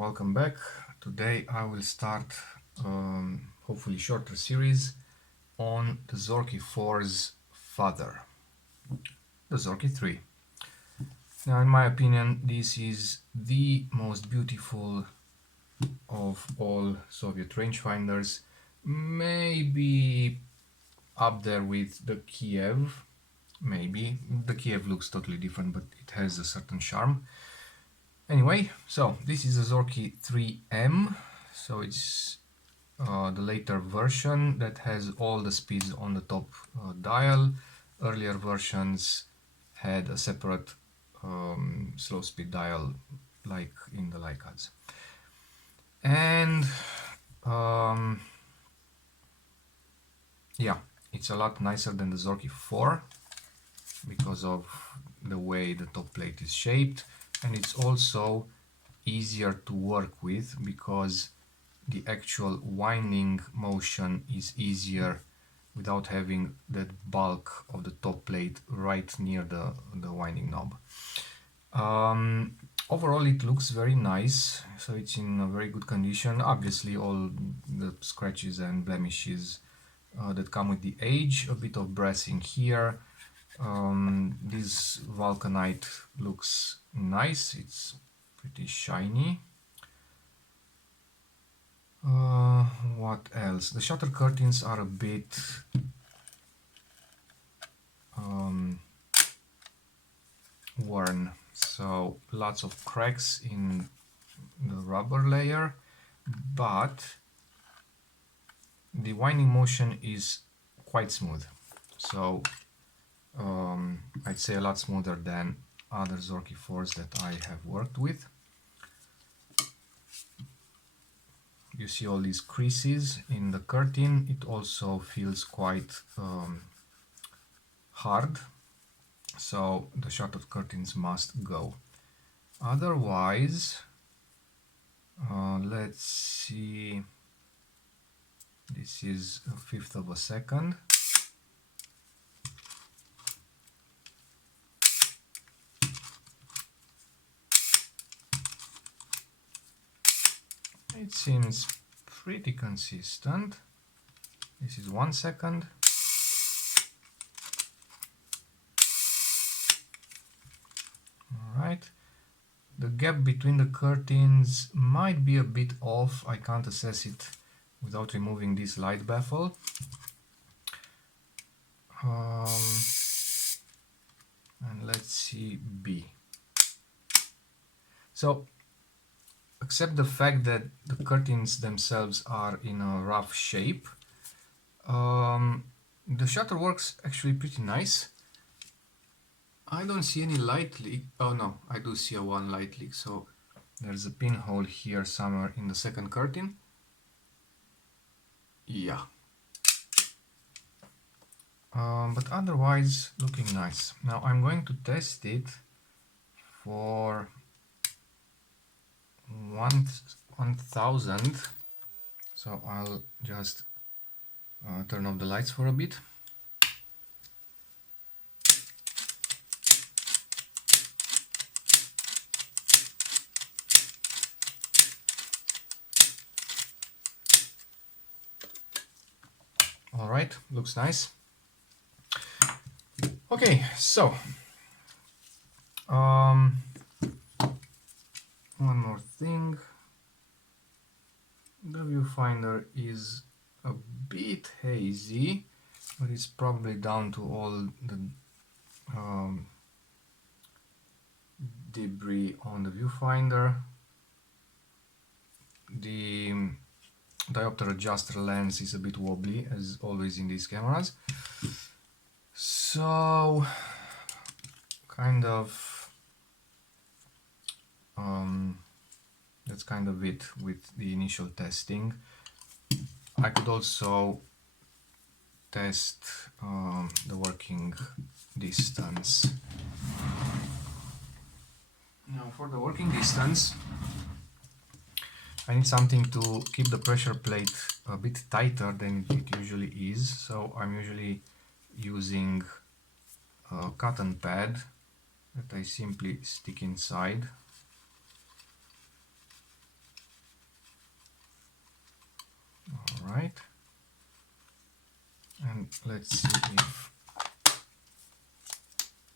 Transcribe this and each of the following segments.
welcome back. Today I will start hopefully shorter series on the Zorki 4's father, the Zorki 3. Now in my opinion this is the most beautiful of all Soviet rangefinders, maybe up there with the Kiev, maybe. The Kiev looks totally different but it has a certain charm. Anyway, so this is a Zorki 3M, so it's the later version that has all the speeds on the top dial. Earlier versions had a separate slow speed dial like in the Leicas. And yeah, it's a lot nicer than the Zorki 4 because of the way the top plate is shaped, and it's also easier to work with because the actual winding motion is easier without having that bulk of the top plate right near the winding knob. Overall it looks very nice, so it's in a very good condition. Obviously all the scratches and blemishes that come with the age, a bit of brassing here. This vulcanite looks nice, it's pretty shiny. What else? The shutter curtains are a bit worn, so lots of cracks in the rubber layer, but the winding motion is quite smooth, so I'd say a lot smoother than other Zorki 4s that I have worked with. You see all these creases in the curtain. It also feels quite hard, so the shutter curtains must go. Otherwise, let's see, this is a fifth of a second. It seems pretty consistent. This is 1 second. Alright. The gap between the curtains might be a bit off. I can't assess it without removing this light baffle. And let's see B. So, except the fact that the curtains themselves are in a rough shape, the shutter works actually pretty nice. I don't see any light leak. Oh no, I do see a one light leak, so there's a pinhole here somewhere in the second curtain. Yeah. But otherwise looking nice. Now I'm going to test it for 1000, so I'll just turn off the lights for a bit. Alright, looks nice. Okay, so one more thing. The viewfinder is a bit hazy, but it's probably down to all the debris on the viewfinder. The diopter adjuster lens is a bit wobbly, as always in these cameras. So, kind of, that's kind of it with the initial testing. I could also test the working distance. Now for the working distance, I need something to keep the pressure plate a bit tighter than it usually is, so I'm usually using a cotton pad that I simply stick inside. Let's see if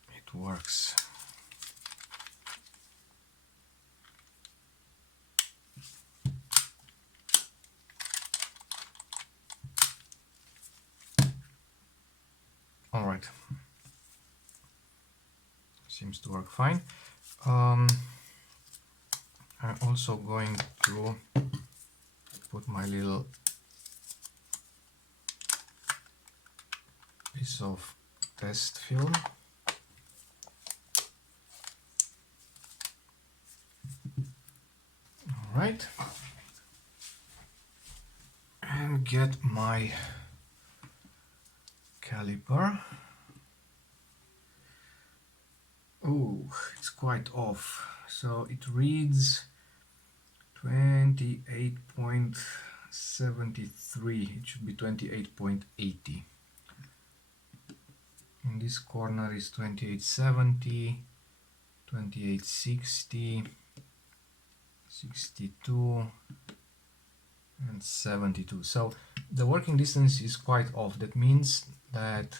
it works. All right, seems to work fine. I'm also going to put my little piece of test film. All right, and get my caliper. Oh, it's quite off. So it reads 28.73. It should be 28.80. In this corner is 2870, 2860, 62, and 72. So the working distance is quite off. That means that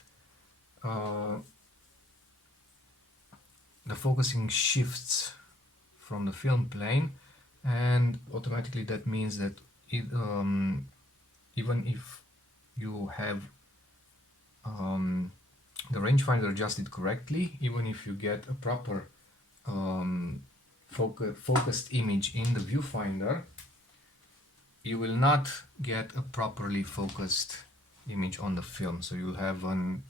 the focusing shifts from the film plane, and automatically that means that it, even if you have the rangefinder adjusted correctly, even if you get a proper focused image in the viewfinder, you will not get a properly focused image on the film, so you'll have a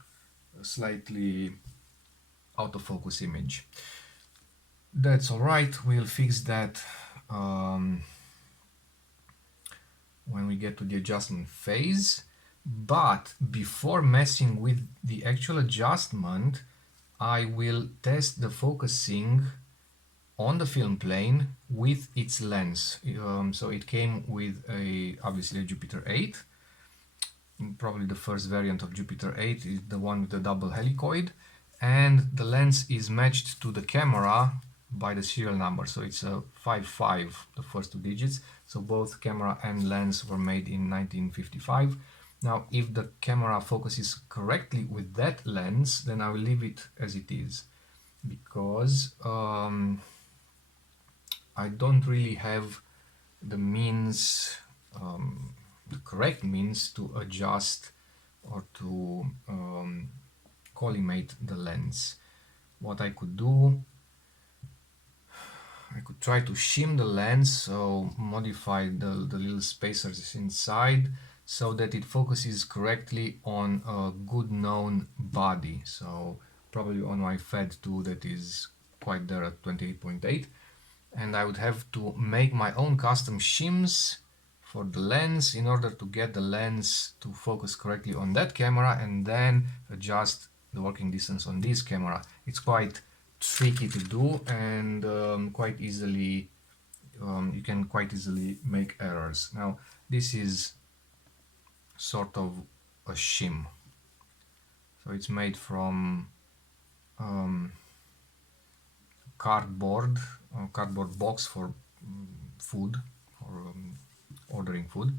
slightly out of focus image. That's all right, we'll fix that when we get to the adjustment phase. But before messing with the actual adjustment, I will test the focusing on the film plane with its lens. So it came with obviously a Jupiter 8. Probably the first variant of Jupiter 8 is the one with the double helicoid, and the lens is matched to the camera by the serial number. So it's a 55, the first two digits. So both camera and lens were made in 1955. Now, if the camera focuses correctly with that lens, then I will leave it as it is, because I don't really have the means, the correct means to adjust or to collimate the lens. What I could do, I could try to shim the lens, so modify the little spacers inside so that it focuses correctly on a good known body. So probably on my Fed 2 that is quite there at 28.8. And I would have to make my own custom shims for the lens in order to get the lens to focus correctly on that camera, and then adjust the working distance on this camera. It's quite tricky to do, and quite easily you can quite easily make errors. Now this is sort of a shim, so it's made from cardboard box for food, or ordering food,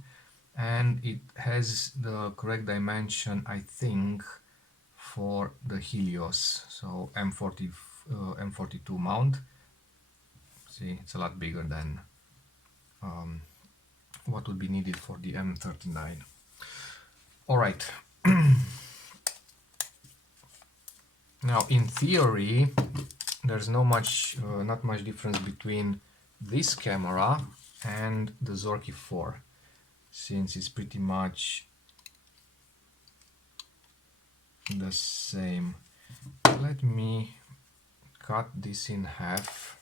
and it has the correct dimension, I think, for the Helios, so M42 mount. See, it's a lot bigger than what would be needed for the M39. All right. Now, in theory, there's not much difference between this camera and the Zorki 4, since it's pretty much the same. Let me cut this in half.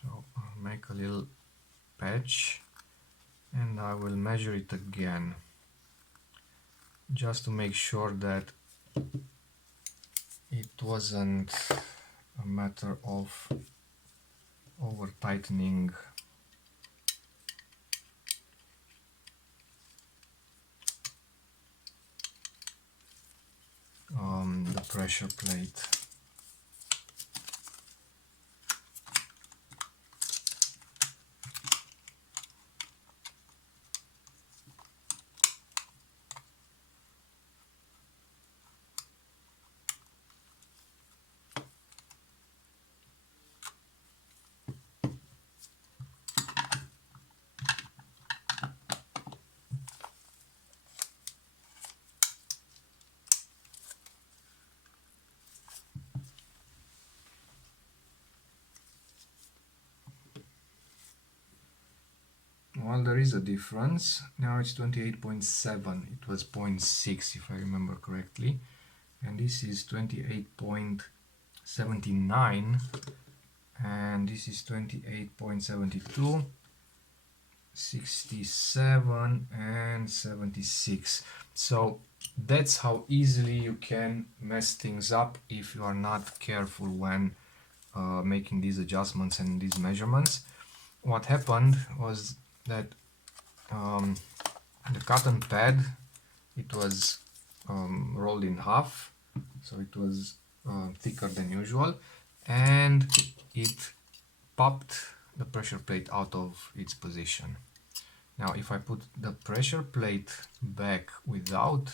So I'll make a little patch and I will measure it again, just to make sure that it wasn't a matter of over tightening the pressure plate. there is a difference. Now it's 28.7. It was 0.6 if I remember correctly. And this is 28.79. And this is 28.72. 67 and 76. So that's how easily you can mess things up if you are not careful when making these adjustments and these measurements. What happened was that the cotton pad, it was rolled in half, so it was thicker than usual, and it popped the pressure plate out of its position. Now if I put the pressure plate back without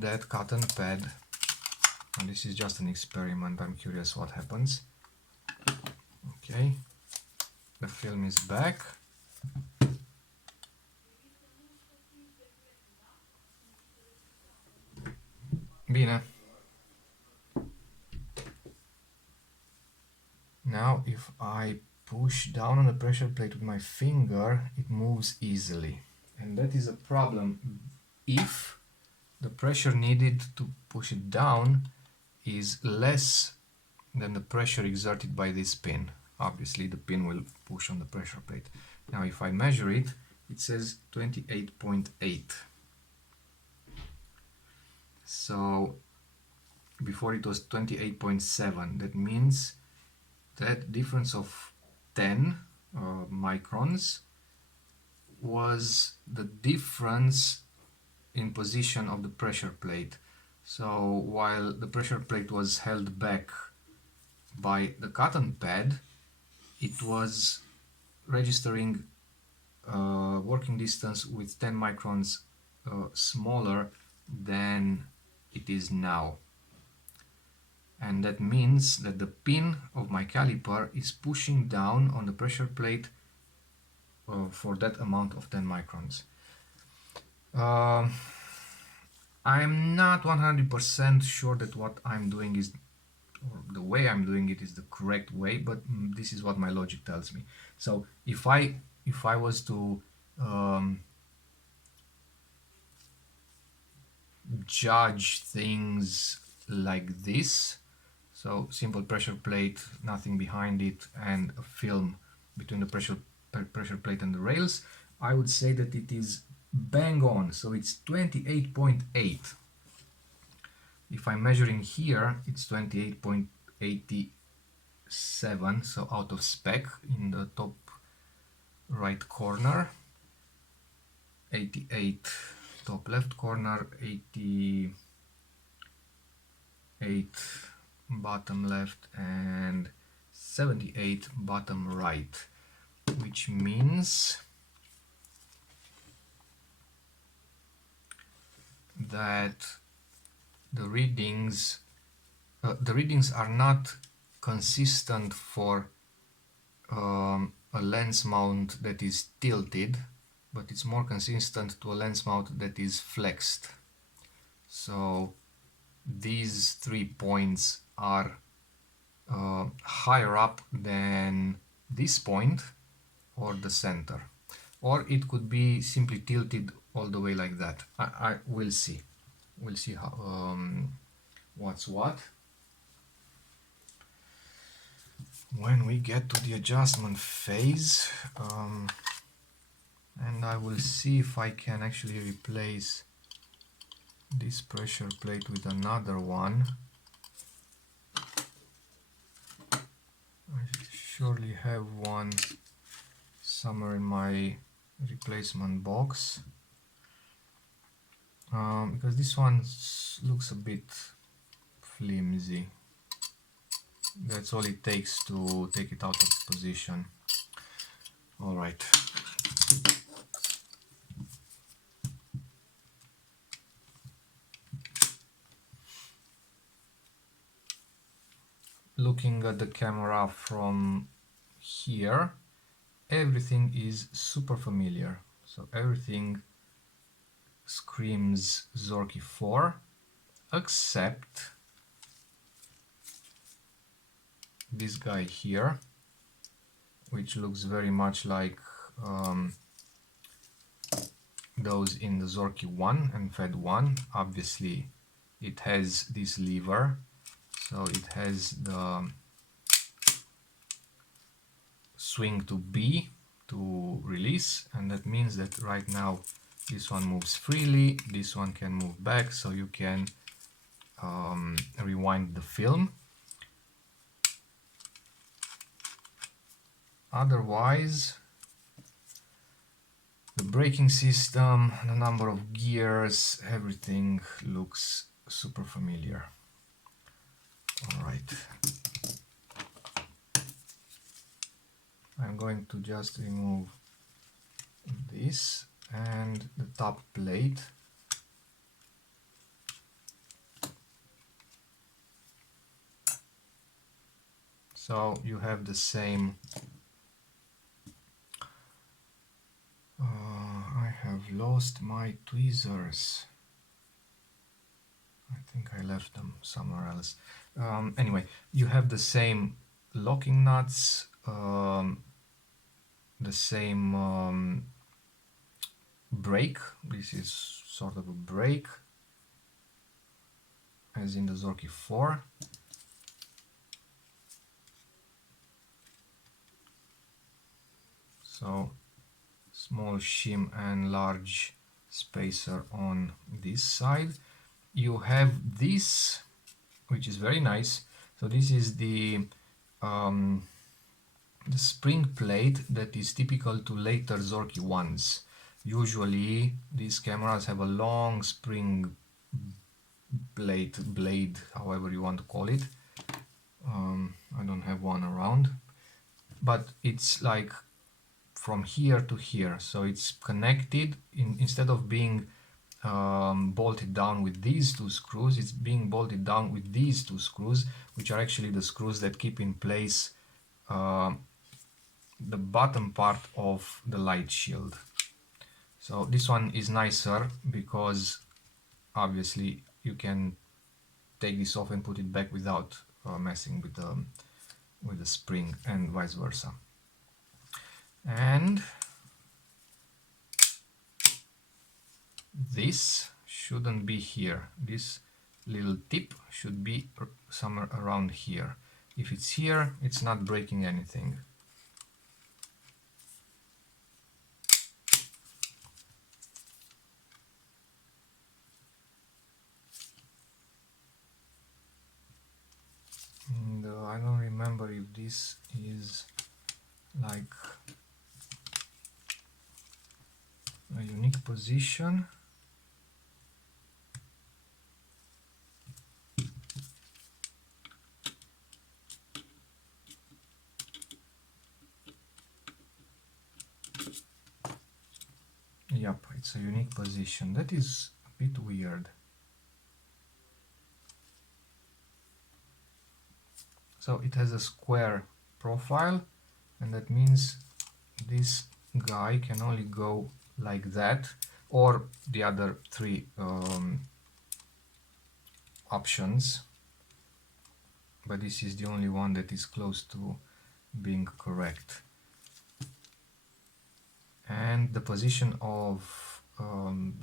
that cotton pad, and this is just an experiment, I'm curious what happens. Okay, the film is back. Bine. Now if I push down on the pressure plate with my finger, it moves easily. And that is a problem if the pressure needed to push it down is less than the pressure exerted by this pin. Obviously the pin will push on the pressure plate. Now if I measure it, it says 28.8. So before it was 28.7. That means that difference of 10 microns was the difference in position of the pressure plate. So while the pressure plate was held back by the cotton pad, it was registering working distance with 10 microns smaller than it is now. And that means that the pin of my caliper is pushing down on the pressure plate for that amount of 10 microns. I'm not 100% sure that what I'm doing is, or the way I'm doing it is the correct way, but this is what my logic tells me. So if I was to judge things like this, so simple pressure plate, nothing behind it, and a film between the pressure plate and the rails, I would say that it is bang on. So it's 28.8. If I'm measuring here, it's 28.87, so out of spec in the top right corner, 88 top left corner, 88 bottom left, and 78 bottom right, which means that the readings are not consistent for a lens mount that is tilted, but it's more consistent to a lens mount that is flexed. So these 3 points are higher up than this point or the center, or it could be simply tilted all the way like that. I will see. We'll see how what's what when we get to the adjustment phase, and I will see if I can actually replace this pressure plate with another one. I surely have one somewhere in my replacement box, because this one looks a bit flimsy. That's all it takes to take it out of position. All right. Looking at the camera from here, everything is super familiar. So everything screams Zorki 4, except this guy here. which looks very much like those in the Zorki 1 and Fed 1. Obviously it has this lever, so it has the swing to B to release, and that means that right now this one moves freely, this one can move back, so you can rewind the film. Otherwise, the braking system, the number of gears, everything looks super familiar. All right. I'm going to just remove this and the top plate. So you have the same. I have lost my tweezers. I think I left them somewhere else. Anyway, you have the same locking nuts, the same brake. This is sort of a brake as in the Zorki 4. So small shim and large spacer on this side. You have this, which is very nice. So this is the spring plate that is typical to later Zorki 1s. Usually these cameras have a long spring blade, however you want to call it. I don't have one around, but it's like from here to here, so it's connected. Instead of being bolted down with these two screws, it's being bolted down with these two screws, which are actually the screws that keep in place the bottom part of the light shield. So this one is nicer because obviously you can take this off and put it back without messing with the spring, and vice versa. And this shouldn't be here. This little tip should be somewhere around here. If it's here, it's not breaking anything. And I don't remember if this is like a unique position. Yep, it's a unique position. That is a bit weird. So it has a square profile, and that means this guy can only go like that, or the other three options, but this is the only one that is close to being correct. And the position of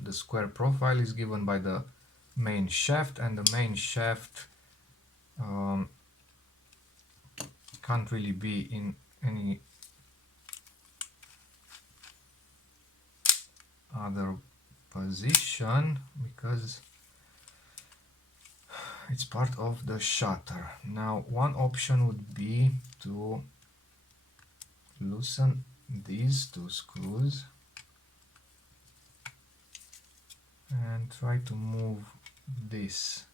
the square profile is given by the main shaft, and the main shaft can't really be in any other position because it's part of the shutter. Now one option would be to loosen these two screws and try to move this,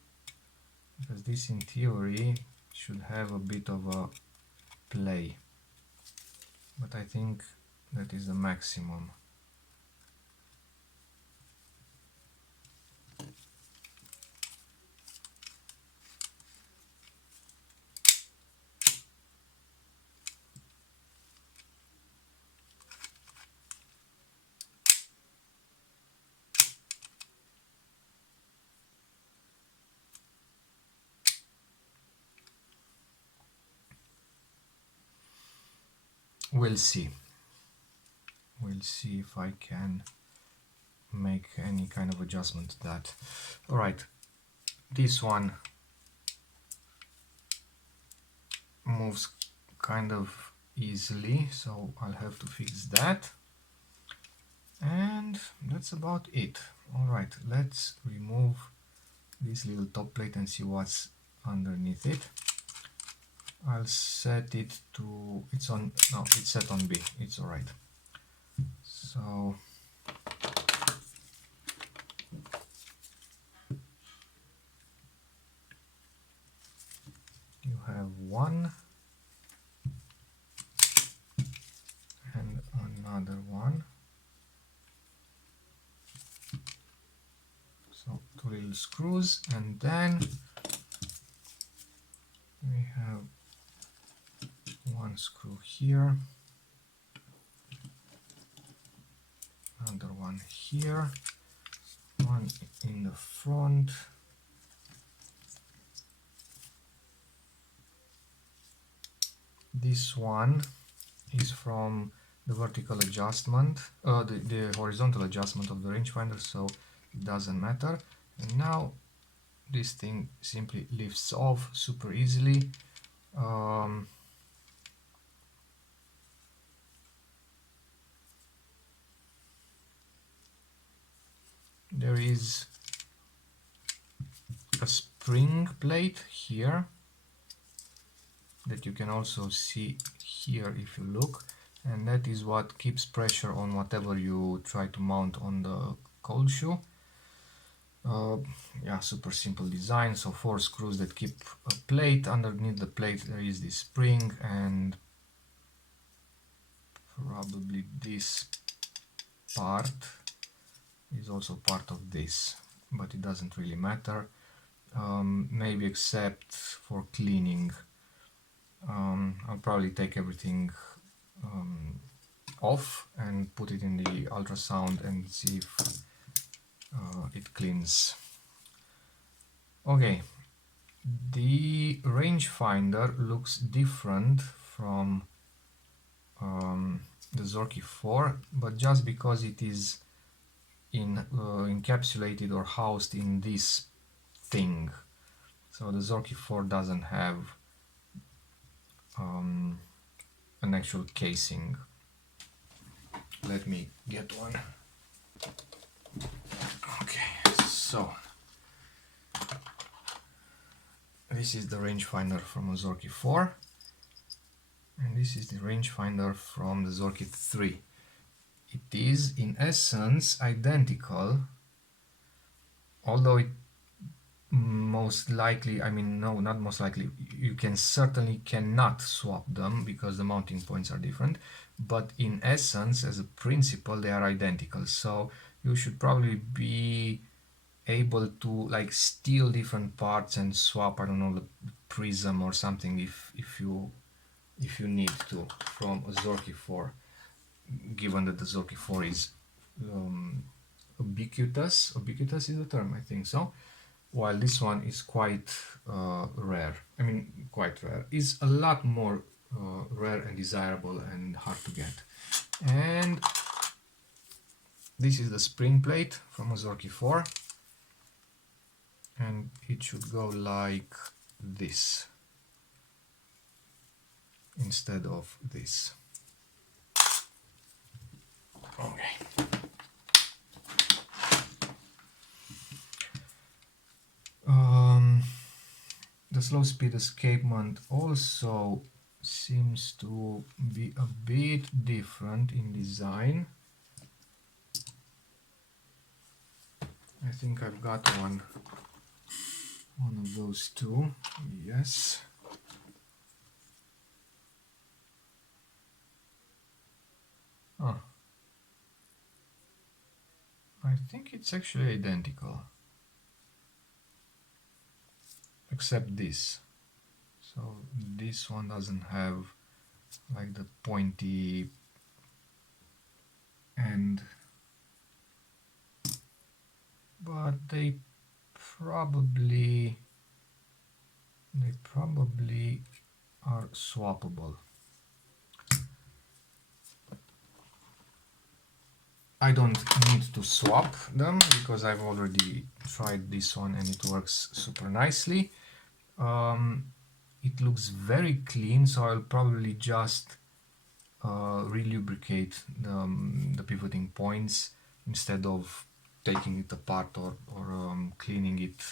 because this in theory should have a bit of a play, but I think that is the maximum. we'll see. We'll see if I can make any kind of adjustment to that. All right, this one moves kind of easily, so I'll have to fix that. And that's about it. All right, let's remove this little top plate and see what's underneath it. I'll set it to, it's on, no, it's set on B, it's all right. So you have one and another one. So two little screws, and then we have one screw here, another one here, one in the front, this one is from the vertical adjustment, the horizontal adjustment of the rangefinder, so it doesn't matter. And now this thing simply lifts off super easily. There is a spring plate here that you can also see here if you look, and that is what keeps pressure on whatever you try to mount on the cold shoe. Yeah, super simple design. So 4 screws that keep a plate. Underneath the plate there is this spring, and probably this part is also part of this, but it doesn't really matter, maybe except for cleaning. I'll probably take everything off and put it in the ultrasound and see if it cleans. Okay, the rangefinder looks different from the Zorki 4, but just because it is encapsulated or housed in this thing. So the Zorki 4 doesn't have an actual casing. Let me get one. Okay, so this is the rangefinder from a Zorki 4, and this is the rangefinder from the Zorki 3. It is in essence identical, although it most likely, I mean, no, not most likely, you can certainly cannot swap them because the mounting points are different, but in essence, as a principle, they are identical. So you should probably be able to like steal different parts and swap, I don't know, the prism or something if you need to from a Zorki 4, given that the Zorki 4 is ubiquitous is the term, I think so, while this one is quite rare. I mean, quite rare is a lot more rare and desirable and hard to get. And this is the spring plate from a Zorki 4, and it should go like this instead of this. Okay. The slow speed escapement also seems to be a bit different in design. I think I've got one of those two. Yes. Oh. I think it's actually identical, except this. So this one doesn't have like the pointy end, but they probably are swappable. I don't need to swap them because I've already tried this one and it works super nicely. It looks very clean, so I'll probably just relubricate the pivoting points instead of taking it apart or cleaning it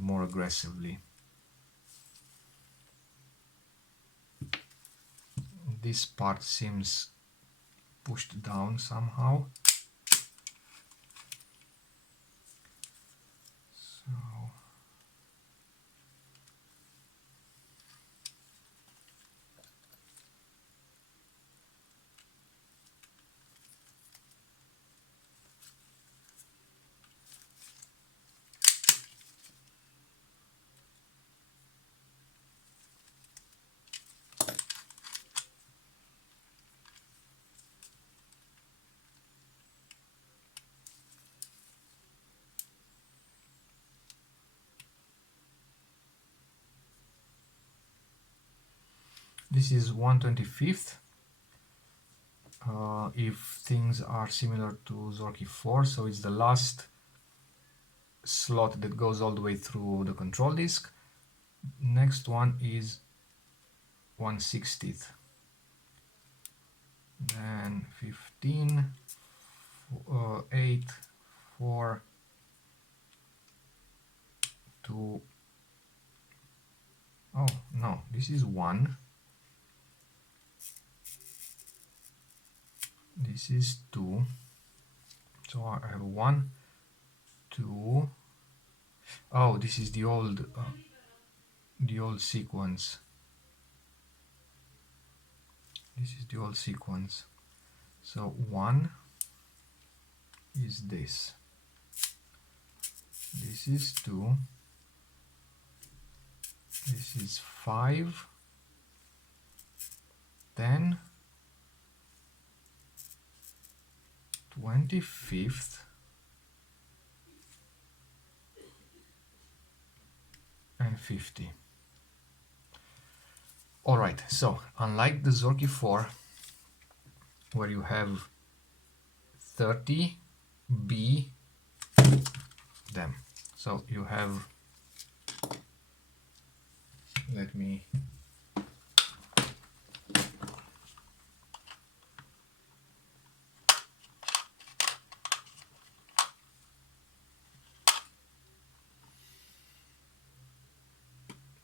more aggressively. This part seems pushed down somehow. So this is 1/25th. If things are similar to Zorki 4, so it's the last slot that goes all the way through the control disk. Next one is 1/60th, then 15, 8, 4, 2, oh no, this is 1, this is 2, so I have 1, 2, oh, this is the old sequence. This is the old sequence. So 1 is this. This is 2. This is 5. 10. 25th. And 50. Alright, so unlike the Zorki 4, where you have 30 B, them. So you have, let me,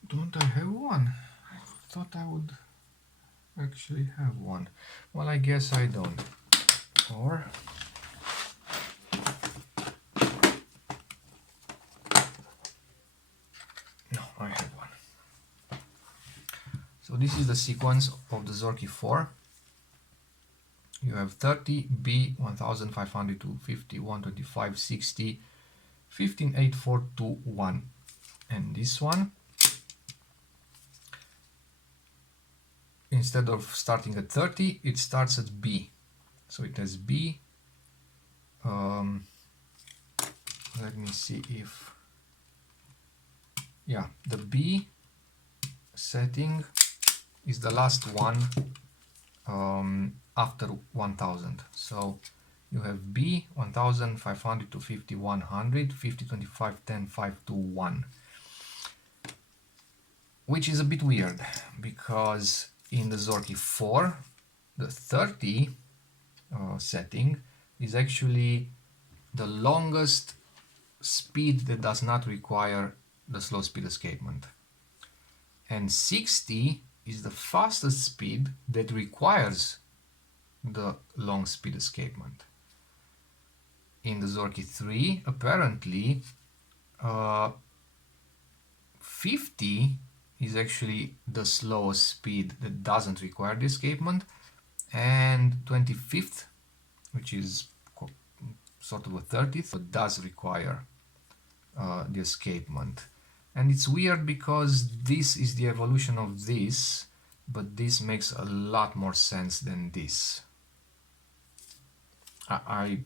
don't I have one? I thought I would actually have one. Well, I guess I don't. Or no, I have one. So this is the sequence of the Zorki 4. You have 30, B, 1500 to 50, 125, 60, 15, 8, 4, 2, 1. And this one, instead of starting at 30, it starts at B. So it has B. Let me see if, yeah, the B setting is the last one after 1000. So you have B 1500 to 50, 100, 50, 25, 10, 5, 2, 1. Which is a bit weird because in the Zorki 4, the 30 setting is actually the longest speed that does not require the slow speed escapement. And 60 is the fastest speed that requires the long speed escapement. In the Zorki 3, apparently 50 is actually the slowest speed that doesn't require the escapement, and 25th, which is sort of a 30th, but does require the escapement. And it's weird because this is the evolution of this, but this makes a lot more sense than this. I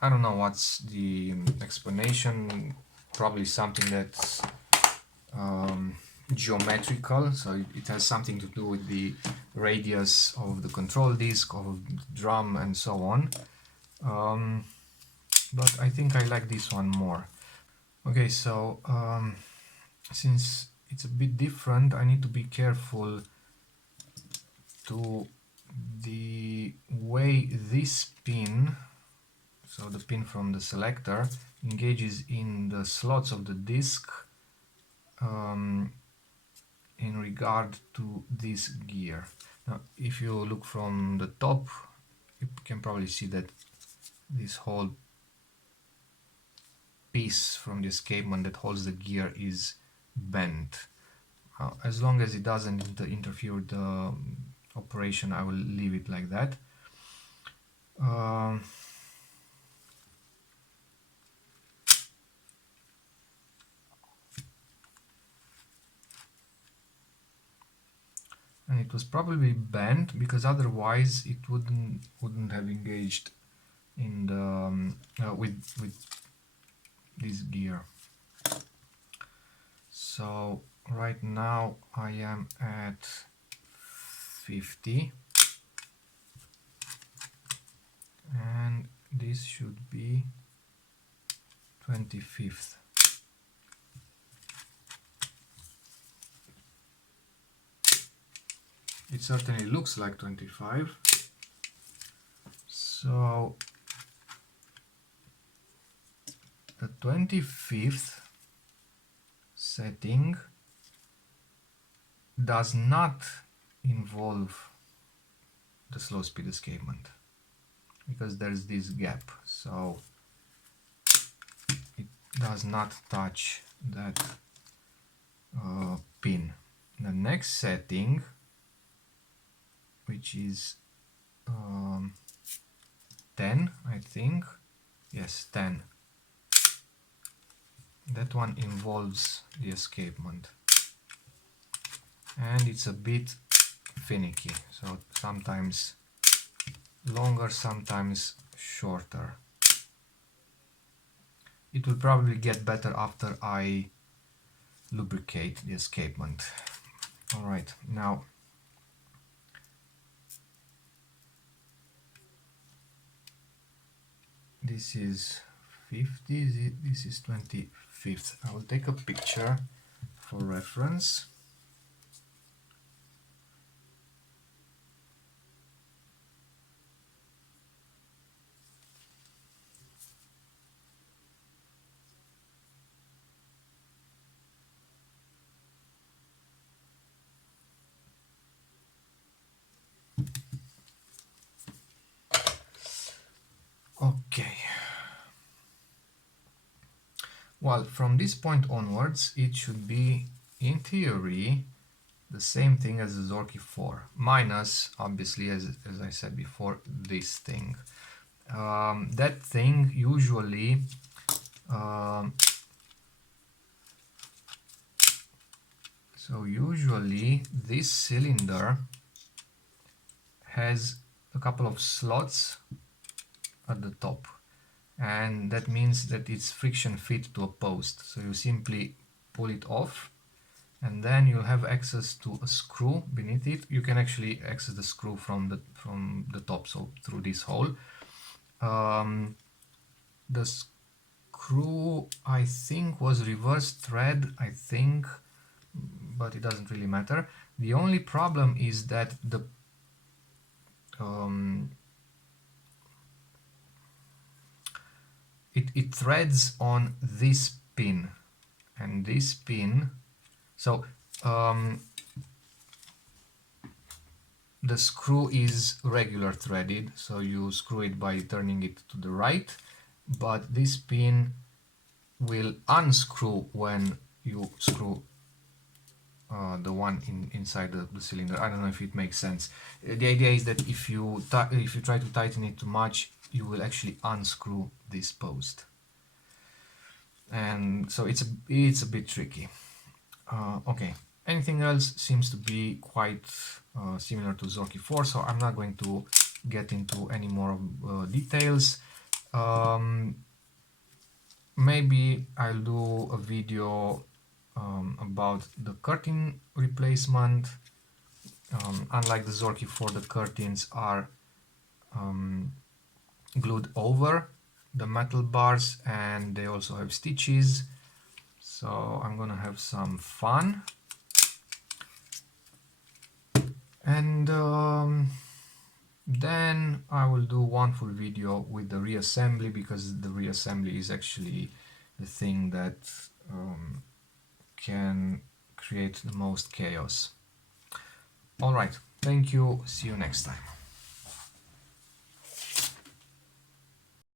don't know what's the explanation, probably something that's geometrical, so it has something to do with the radius of the control disk, of the drum, and so on. But I think I like this one more. Okay, so since it's a bit different, I need to be careful to the way this pin, so the pin from the selector, engages in the slots of the disk in regard to this gear. Now, if you look from the top, you can probably see that this whole piece from the escapement that holds the gear is bent. As long as it doesn't interfere with the operation, I will leave it like that. And it was probably bent because otherwise it wouldn't have engaged in the with this gear. So right now I am at 50, and this should be 25th. It certainly looks like 25. So the 25th setting does not involve the slow speed escapement because there's this gap, so it does not touch that pin. The next setting, which is 10, I think, yes, 10, that one involves the escapement, and it's a bit finicky, so sometimes longer, sometimes shorter. It will probably get better after I lubricate the escapement. Alright, now this is 50, this is 25th. I will take a picture for reference. Okay. Well, from this point onwards, it should be, in theory, the same thing as the Zorki 4, minus, obviously, as I said before, this thing. That thing usually so usually this cylinder has a couple of slots at the top, and that means that it's friction fit to a post, so you simply pull it off and then you'll have access to a screw beneath it. You can actually access the screw from the top, so through this hole. The screw, I think, was reverse thread, I think, but it doesn't really matter. The only problem is that it threads on this pin and this pin, so the screw is regular threaded, so you screw it by turning it to the right, but this pin will unscrew when you screw the one inside the cylinder. I don't know if it makes sense. The idea is that if you try to tighten it too much, you will actually unscrew this post, and so it's a bit tricky. Okay, anything else seems to be quite similar to Zorki 4, so I'm not going to get into any more details. Maybe I'll do a video about the curtain replacement. Unlike the Zorki 4, the curtains are glued over the metal bars and they also have stitches. So I'm gonna have some fun. And then I will do one full video with the reassembly, because the reassembly is actually the thing that can create the most chaos. Alright, thank you, see you next time.